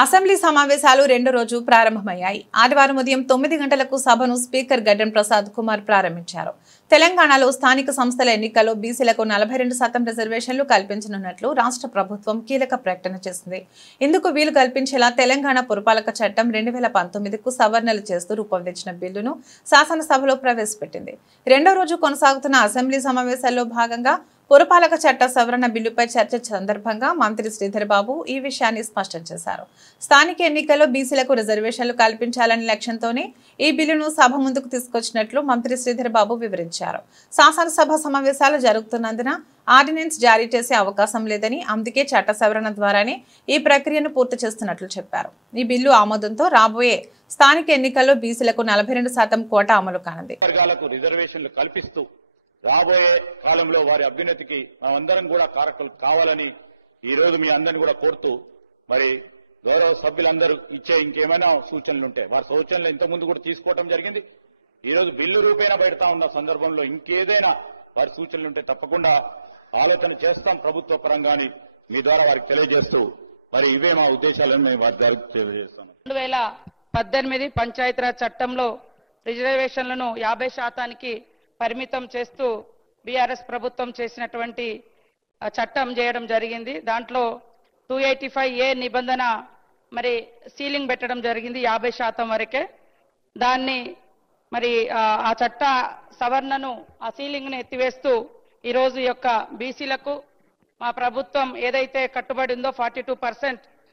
Assembly సమావేశాలు రెండో రోజు ప్రారంభమయ్యాయి. ఆదివారం ఉదయం 9 గంటలకు సభను స్పీకర్ గడ్డం ప్రసాద్ కుమార్ ప్రారంభించారు. తెలంగాణలో స్థానిక సంస్థల ఎన్నికల్లో బీసీలకు 42% రిజర్వేషన్లు కల్పించనున్నట్లు రాష్ట్ర ప్రభుత్వం కీలక ప్రకటన చేసింది. ఇందుకు వీలు కల్పించేలా తెలంగాణ పురపాలక చట్టం 2019కు సవరణలు చేస్తూ రూపొందించిన బిల్లును శాసనసభలో ప్రవేశపెట్టింది. రెండో రోజు కొనసాగుతున్న అసెంబ్లీ సమావేశాల్లో భాగంగా పురపాలక చట్ట సవరణ బిల్లుపై చర్చ సందర్భంగా మంత్రి శ్రీధర్ బాబు ఈ విషయాన్ని స్పష్టం చేశారు. స్థానిక ఎన్నికల్లో బీసీలకు రిజర్వేషన్లు కల్పించాలనే లక్ష్యంతోనే ఈ బిల్లును సభ ముందుకు తీసుకొచ్చినట్లు మంత్రి శ్రీధర్ బాబు వివరించారు. శాసనసభ సమావేశాలు జరుగుతున్నందున ఆర్డినెన్స్ జారీ చేసే అవకాశం లేదని, అందుకే చట్ట సవరణ ద్వారానే ఈ ప్రక్రియను పూర్తి చేస్తున్నట్లు చెప్పారు. ఈ బిల్లు ఆమోదంతో రాబోయే స్థానిక ఎన్నికల్లో బీసీలకు 42% కోటా అమలు కానుంది. రాబోయే కాలంలో వారి అభ్యున్నతికి మేమందరం కూడా కారకులు కావాలని ఈ రోజు మీ అందరిని కూడా కోరుతూ, మరి గౌరవ సభ్యులందరూ ఇచ్చే ఇంకేమైనా సూచనలు ఉంటే వారి సూచనలు ఇంతకుముందు కూడా తీసుకోవడం జరిగింది. ఈ రోజు బిల్లు రూపేణా పెడతా ఉన్న సందర్భంలో ఇంకేదైనా వారి సూచనలు ఉంటే తప్పకుండా ఆలోచన చేస్తాం ప్రభుత్వ పరంగాని మీ ద్వారా వారికి తెలియజేస్తూ, మరి ఇవే మా ఉద్దేశాలను మేము వారి ద్వారా తెలియజేస్తాం. 2018 పంచాయతీరాజ్ చట్టంలో రిజర్వేషన్లను 50% పరిమితం చేస్తూ బీఆర్ఎస్ ప్రభుత్వం చేసినటువంటి చట్టం చేయడం జరిగింది. దాంట్లో 285A నిబంధన మరి సీలింగ్ పెట్టడం జరిగింది 50% వరకే. దాన్ని మరి ఆ చట్ట సవరణను ఆ సీలింగ్ను ఎత్తివేస్తూ ఈరోజు యొక్క బీసీలకు మా ప్రభుత్వం ఏదైతే కట్టుబడి ఉందో 42%